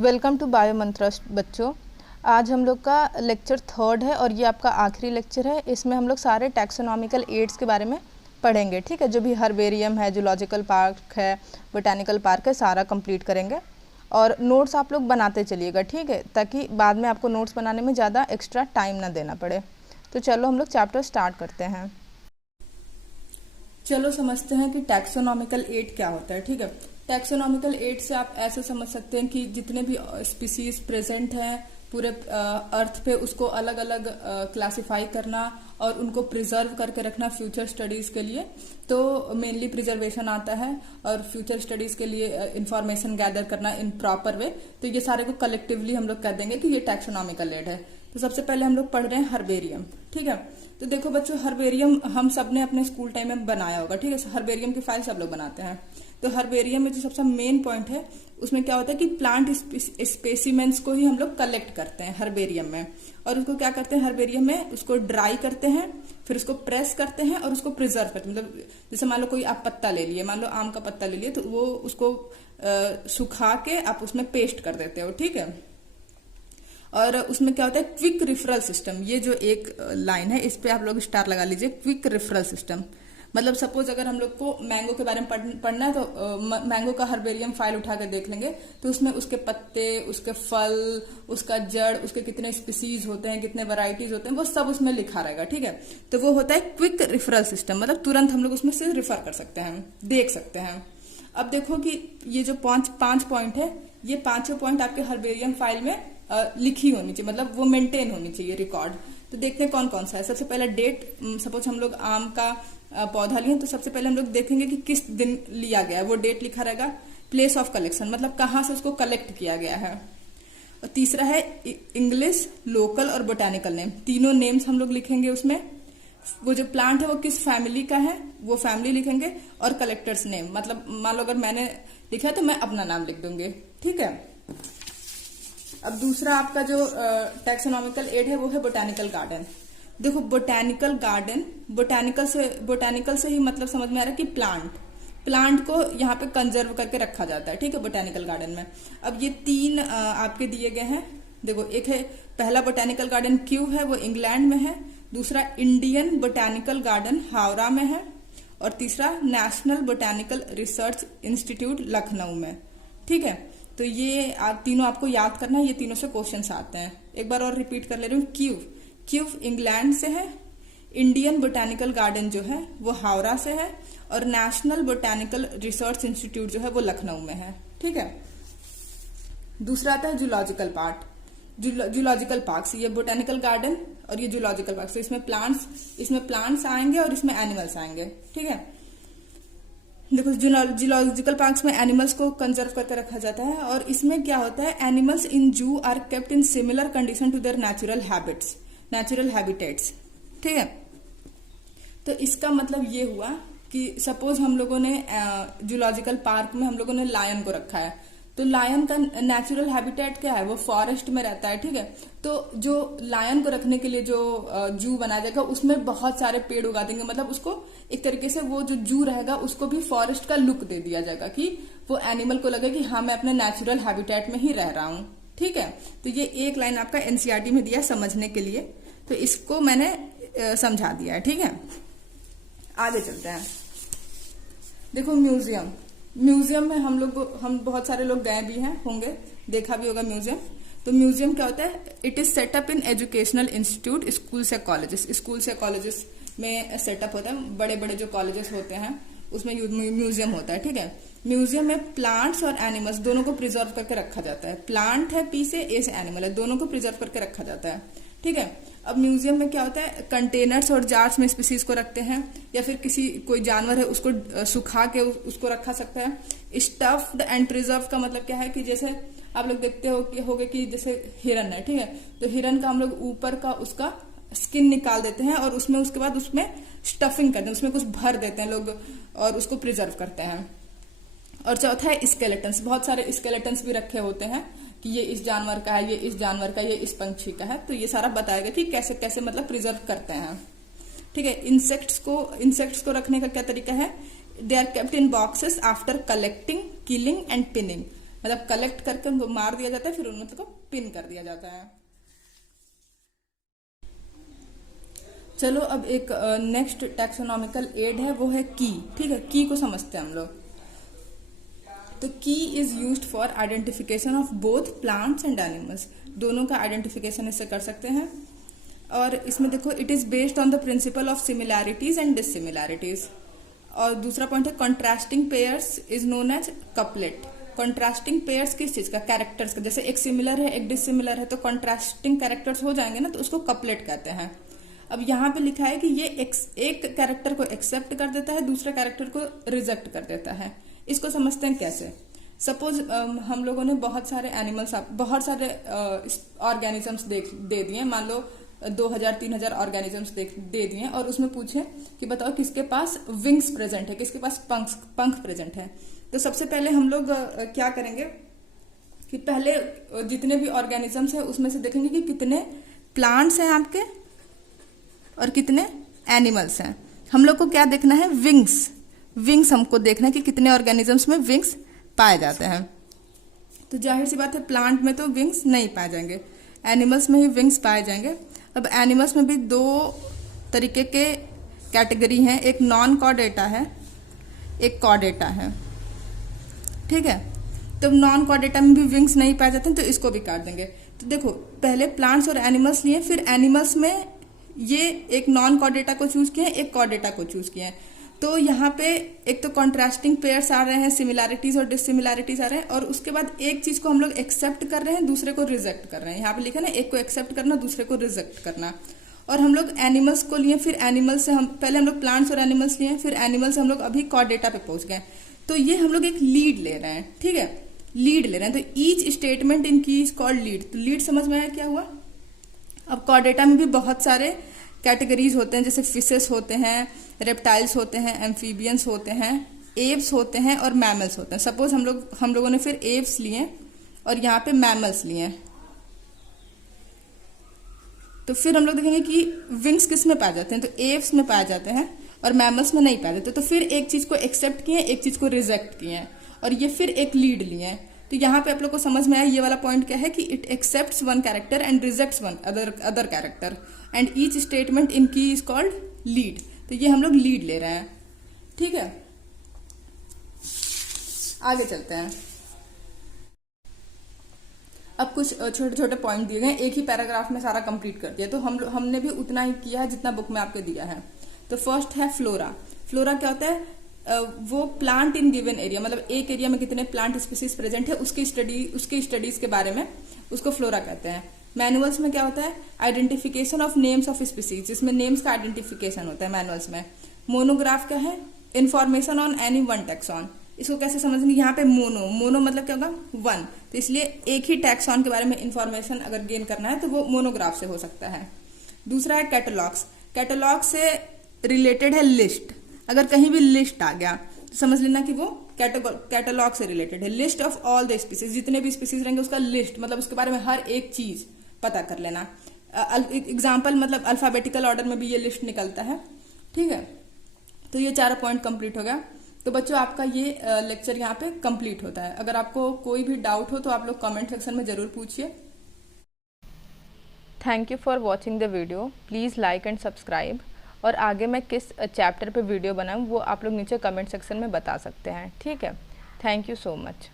Welcome to bio मंत्रा बच्चों। आज हम लोग का लेक्चर 3 है और ये आपका आखिरी लेक्चर है। इसमें हम लोग सारे टैक्सोनॉमिकल एड्स के बारे में पढ़ेंगे, ठीक है। जो भी हर्बेरियम है, जूलॉजिकल पार्क है, बोटानिकल पार्क है, सारा कंप्लीट करेंगे। और नोट्स आप लोग बनाते चलिएगा, ठीक है, ताकि बाद में आपको नोट्स बनाने में ज़्यादा एक्स्ट्रा टाइम ना देना पड़े। तो चलो हम लोग चैप्टर स्टार्ट करते हैं। चलो समझते हैं कि टैक्सोनॉमिकल एड क्या होता है, ठीक है। टैक्सोनॉमिकल एड से आप ऐसे समझ सकते हैं कि जितने भी स्पीसीज प्रेजेंट हैं पूरे अर्थ पे, उसको अलग अलग क्लासिफाई करना और उनको प्रिजर्व करके रखना फ्यूचर स्टडीज के लिए। तो मेनली प्रिजर्वेशन आता है और फ्यूचर स्टडीज के लिए इंफॉर्मेशन गैदर करना इन प्रॉपर वे। तो ये सारे को कलेक्टिवली हम लोग कह देंगे कि ये टैक्सोनॉमिकल एड है। तो सबसे पहले हम लोग पढ़ रहे हैं हर्बेरियम, ठीक है। तो देखो बच्चों, हर्बेरियम हम सब ने अपने स्कूल टाइम में बनाया होगा, ठीक है। हर्बेरियम की फाइल सब लोग बनाते हैं। तो हर्बेरियम में जो सबसे मेन पॉइंट है उसमें क्या होता है कि प्लांट स्पेसिमेंट्स को ही हम लोग कलेक्ट करते हैं हर्बेरियम में। और उसको क्या करते हैं हर्बेरियम में, उसको ड्राई करते हैं, फिर उसको प्रेस करते हैं और उसको प्रिजर्व करते हैं। मतलब जैसे मान लो कोई आप पत्ता ले लिए, मान लो आम का पत्ता ले लिए, तो वो उसको सुखा के आप उसमें पेस्ट कर देते हो, ठीक है। और उसमें क्या होता है क्विक रिफरल सिस्टम। ये जो एक लाइन है इस पे आप लोग स्टार लगा लीजिए, क्विक रिफरल सिस्टम। मतलब सपोज अगर हम लोग को मैंगो के बारे में पढ़ना है तो मैंगो का हर्बेरियम फाइल उठा के देख लेंगे, तो उसमें उसके पत्ते, उसके फल, उसका जड़, उसके कितने स्पीसीज होते हैं, कितने वैरायटीज होते हैं, वो सब उसमें लिखा रहेगा, ठीक है। तो वो होता है क्विक रिफरल सिस्टम, मतलब तुरंत हम लोग उसमें से रिफर कर सकते हैं, देख सकते हैं। अब देखो कि ये जो पांच पॉइंट है, ये पांचों पॉइंट आपके हर्बेरियम फाइल में लिखी होनी चाहिए, मतलब वो मेंटेन होनी चाहिए रिकॉर्ड। तो देखते हैं कौन कौन सा है। सबसे पहला डेट, सपोज हम लोग आम का पौधा लिए तो सबसे पहले हम लोग देखेंगे कि किस दिन लिया गया है, वो डेट लिखा रहेगा। प्लेस ऑफ कलेक्शन, मतलब कहाँ से उसको कलेक्ट किया गया है। और तीसरा है इंग्लिश, लोकल और बोटानिकल नेम, तीनों नेम्स हम लोग लिखेंगे उसमें। वो जो प्लांट है वो किस फैमिली का है वो फैमिली लिखेंगे। और कलेक्टर्स नेम, मतलब मान लो अगर मैंने लिखा तो मैं अपना नाम लिख दूंगी, ठीक है। अब दूसरा आपका जो टैक्सोनॉमिकल एड है वो है बोटानिकल गार्डन। देखो बोटानिकल गार्डन, बोटानिकल से ही मतलब समझ में आ रहा है कि प्लांट को यहाँ पे कंजर्व करके रखा जाता है, ठीक है, बोटानिकल गार्डन में। अब ये तीन आपके दिए गए हैं। देखो एक है पहला बोटानिकल गार्डन क्यूव है, वो इंग्लैंड में है। दूसरा इंडियन बोटानिकल गार्डन हावड़ा में है। और तीसरा national botanical research institute Lucknow में, ठीक है। तो ये तीनों आपको याद करना है, ये तीनों से क्वेश्चंस आते हैं। एक बार और रिपीट कर ले रही हूँ। क्यूव इंग्लैंड से है, इंडियन बोटानिकल गार्डन जो है वो हावड़ा से है, और नेशनल बोटानिकल रिसर्च इंस्टीट्यूट जो है वो लखनऊ में है, ठीक है। दूसरा आता है जूलॉजिकल पार्क्स। ये बोटानिकल गार्डन और ये जूलॉजिकल पार्क। तो इसमें प्लांट्स आएंगे और इसमें एनिमल्स आएंगे, ठीक है। देखो जूलॉजिकल पार्क्स में एनिमल्स को कंजर्व करके रखा जाता है। और इसमें क्या होता है, animals in zoo are kept in similar condition to their natural habitats, ठीक है। तो इसका मतलब ये हुआ कि सपोज हम लोगों ने जूलॉजिकल पार्क में हम लोगों ने लायन को रखा है, तो लायन का नेचुरल हैबिटेट क्या है, वो फॉरेस्ट में रहता है, ठीक है। तो जो लायन को रखने के लिए जो जू बनाया जाएगा उसमें बहुत सारे पेड़ उगा देंगे, मतलब उसको एक तरीके से वो जो जू रहेगा उसको भी फॉरेस्ट का लुक दे दिया जाएगा कि वो एनिमल को लगे कि हाँ मैं अपने नेचुरल हैबिटेट में ही रह रहा हूँ, ठीक है। तो ये एक लाइन आपका एनसीईआरटी में दिया समझने के लिए, तो इसको मैंने समझा दिया है, ठीक है। आगे चलते हैं। देखो म्यूजियम में हम बहुत सारे लोग गए भी हैं, होंगे, देखा भी होगा म्यूजियम। तो म्यूजियम क्या होता है, it is setup in educational institute, school से कॉलेजेस में सेटअप होता है। बड़े बड़े जो कॉलेजेस होते हैं उसमें म्यूजियम होता है, ठीक है। म्यूजियम में प्लांट्स और एनिमल्स दोनों को प्रिजर्व करके रखा जाता है। प्लांट है पी से, ए से एनिमल है, दोनों को प्रिजर्व करके रखा जाता है, ठीक है। अब म्यूजियम में क्या होता है, कंटेनर्स और जार्स में स्पीसीज को रखते हैं, या फिर कोई जानवर है उसको सुखा के उसको रखा सकता है। स्टफ्ड एंड प्रिजर्व का मतलब क्या है कि जैसे आप लोग देखते होगे कि जैसे हिरन है, ठीक है। तो हिरन का हम लोग ऊपर का उसका स्किन निकाल देते हैं और उसके बाद उसमें स्टफिंग करते हैं, उसमें कुछ भर देते हैं लोग और उसको प्रिजर्व करते हैं। और चौथा है स्केलेटन्स। बहुत सारे स्केलेटन्स भी रखे होते हैं कि ये इस जानवर का है, ये इस जानवर का, ये इस पंछी का है। तो ये सारा बताएगा कि कैसे कैसे मतलब प्रिजर्व करते हैं, ठीक है। इंसेक्ट्स को रखने का क्या तरीका है, they are kept in boxes after collecting, killing and pinning. मतलब कलेक्ट करके उनको मार दिया जाता है, फिर उनको पिन कर दिया जाता है। चलो अब एक नेक्स्ट टैक्सोनॉमिकल एड है, वो है की। ठीक है, की को समझते हैं हम लोग। तो की is used for identification of both plants and animals, दोनों का आइडेंटिफिकेशन इससे कर सकते हैं। और इसमें देखो it is based on the principle of similarities and dissimilarities. और दूसरा पॉइंट है contrasting pairs is known as couplet. Contrasting pairs किस चीज का, कैरेक्टर्स का, जैसे एक सिमिलर है एक डिससिमिलर है तो कंट्रास्टिंग कैरेक्टर्स हो जाएंगे ना, तो उसको कपलेट कहते हैं। अब यहाँ पे लिखा है कि ये एक कैरेक्टर को एक्सेप्ट कर देता है, दूसरे कैरेक्टर को रिजेक्ट कर देता है। इसको समझते हैं कैसे। सपोज हम लोगों ने बहुत सारे एनिमल्स, बहुत सारे ऑर्गेनिजम्स दे दिए, मान लो 2000-3000 ऑर्गेनिजम्स दे दिए, और उसमें पूछे कि बताओ किसके पास विंग्स प्रेजेंट है, किसके पास पंख प्रेजेंट है। तो सबसे पहले हम लोग क्या करेंगे कि पहले जितने भी ऑर्गेनिजम्स है उसमें से देखेंगे कि कितने प्लांट्स हैं आपके और कितने एनिमल्स हैं। हम लोग को क्या देखना है, विंग्स हमको देखना है कि कितने ऑर्गेनिजम्स में विंग्स पाए जाते हैं। तो जाहिर सी बात है प्लांट में तो विंग्स नहीं पाए जाएंगे, एनिमल्स में ही विंग्स पाए जाएंगे। अब एनिमल्स में भी दो तरीके के कैटेगरी हैं, एक नॉन कॉर्डेटा है, एक कॉर्डेटा है। ठीक है, तो नॉन कॉर्डेटा में भी विंग्स नहीं पाए जाते हैं, तो इसको भी काट देंगे। तो देखो पहले प्लांट्स और एनिमल्स लिए, फिर एनिमल्स में ये एक नॉन कॉर्डेटा को चूज किए, एक कॉर्डेटा को चूज किए। तो यहाँ पे एक तो कॉन्ट्रास्टिंग पेयर्स आ रहे हैं, सिमिलैरिटीज और डिससिमिलैरिटीज आ रहे हैं, और उसके बाद एक चीज को हम लोग एक्सेप्ट कर रहे हैं, दूसरे को रिजेक्ट कर रहे हैं। यहाँ पे लिखा ना, एक को एक्सेप्ट करना, दूसरे को रिजेक्ट करना। और हम लोग एनिमल्स को लिए, फिर एनिमल्स से पहले हम लोग प्लांट्स और एनिमल्स लिए, फिर एनिमल्स से हम लोग अभी कॉर्डेटा पे पहुंच गए। तो ये हम लोग एक लीड ले रहे हैं। ठीक है, लीड ले रहे हैं, तो ईच स्टेटमेंट इन की इज कॉल्ड लीड। तो लीड समझ में आया क्या हुआ। अब कॉर्डेटा में भी बहुत सारे कैटेगरीज होते हैं, जैसे फिशेस होते हैं, रेप्टाइल्स होते हैं, एम्फीबियंस होते हैं, एव्स होते हैं और मैमल्स होते हैं। सपोज हम लोगों ने फिर एव्स लिए और यहाँ पे मैमल्स लिए, तो फिर हम लोग देखेंगे कि विंग्स किस में पाए जाते हैं, तो एव्स में पाए जाते हैं और मैमल्स में नहीं पाए जाते। तो फिर एक चीज को एक्सेप्ट किए, एक चीज को रिजेक्ट किए, और ये फिर एक लीड लिए। तो यहाँ पे आप लोग को समझ में आया ये वाला पॉइंट क्या है कि it accepts one character and rejects one other character and each statement in की इज कॉल्ड लीड। तो ये हम लोग लीड ले रहे हैं। ठीक है, आगे चलते हैं। अब कुछ छोटे छोटे पॉइंट दिए गए, एक ही पैराग्राफ में सारा कंप्लीट कर दिया, तो हमने भी उतना ही किया है जितना बुक में आपको दिया है। तो फर्स्ट है फ्लोरा। फ्लोरा क्या होता है, वो प्लांट इन गिवन एरिया, मतलब एक एरिया में कितने प्लांट स्पीसीज प्रेजेंट है उसकी स्टडीज के बारे में, उसको फ्लोरा कहते हैं। मैनुअल्स में क्या होता है, identification of names of species, जिसमें नेम्स का आइडेंटिफिकेशन होता है मैनुअल्स में। मोनोग्राफ क्या है, information on any one taxon. इसको कैसे समझेंगे, यहाँ पे मोनो मतलब क्या होगा, वन, तो इसलिए एक ही टैक्सॉन के बारे में इंफॉर्मेशन अगर गेन करना है तो वो मोनोग्राफ से हो सकता है। दूसरा है कैटलॉग्स। कैटलॉग से रिलेटेड है लिस्ट। अगर कहीं भी लिस्ट आ गया तो समझ लेना कि वो कैटलॉग से रिलेटेड है। List of all the species, जितने भी स्पीसीज रहेंगे उसका लिस्ट, मतलब उसके बारे में हर एक चीज पता कर लेना। एग्जाम्पल मतलब अल्फाबेटिकल ऑर्डर में भी ये लिस्ट निकलता है। ठीक है, तो ये 4 पॉइंट कंप्लीट हो गया। तो बच्चों आपका ये लेक्चर यहाँ पे कंप्लीट होता है। अगर आपको कोई भी डाउट हो तो आप लोग कमेंट सेक्शन में जरूर पूछिए। Thank you for watching the video. Please like and subscribe. और आगे मैं किस चैप्टर पे वीडियो बनाऊँ वो आप लोग नीचे कमेंट सेक्शन में बता सकते हैं। ठीक है, थैंक यू सो मच।